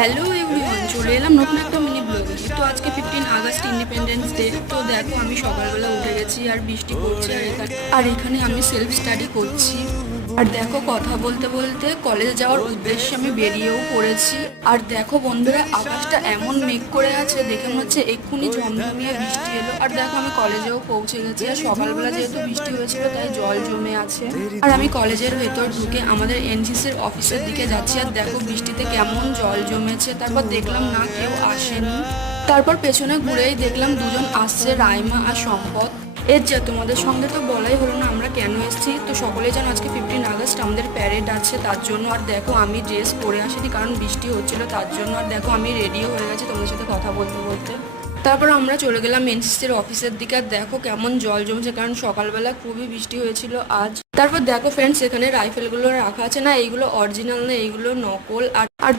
Hello everyone, চলে এলাম নতুন একটা মিনি ব্লগে। তো আজকে 15 আগস্ট ইন্ডিপেন্ডেন্স ডে। তো দেখো আমি সকালবেলা উঠে গেছি আর বৃষ্টি পড়ছে, আর এখানে আমি সেলফ স্টাডি করছি। আর দেখো কথা বলতে বলতে কলেজে যাওয়ার উদ্দেশ্যে আমি বেরিয়েও পড়েছি। আর দেখো বন্ধুরা, আকাশটা এমন মেঘ করে আছে, দেখে মনে হচ্ছে এক্ষুনি ঝমঝমিয়ে বৃষ্টি এলো। আর দেখো আমি কলেজেও পৌঁছে গেছি। আর সকালবেলা যেহেতু বৃষ্টি হয়েছিল তাই জল জমে আছে। আর আমি কলেজের ভেতর ঢুকে আমাদের এনসিসির অফিসের দিকে যাচ্ছি। আর দেখো বৃষ্টিতে কেমন জল জমেছে। তারপর দেখলাম না কেউ আসেনি। তারপর পেছনে ঘুরেই দেখলাম দুজন আসছে, রাইমা আর সম্পদ। এর যে তোমাদের সঙ্গে তো বলাই হলো না আমরা কেন এসেছি। তো সকলেই জানো আজকে 15 আগস্ট আমাদের প্যারেড আছে, তার জন্য। আর দেখো আমি ড্রেস পরে আসিনি কারণ বৃষ্টি হচ্ছিল তার জন্য। আর দেখো আমি রেডিও হয়ে গেছি তোমাদের সাথে কথা বলতে বলতে। তারপর আমরা চলে গেলাম এনসিসির অফিসের দিকে। আর দেখো কেমন জল জমছে, কারণ সকালবেলা খুবই বৃষ্টি হয়েছিল আজ। তারপর দেখো ফ্রেন্ডস, এখানে রাইফেলগুলো রাখা আছে না, এইগুলো অরিজিনাল না, এইগুলো নকল। আর আর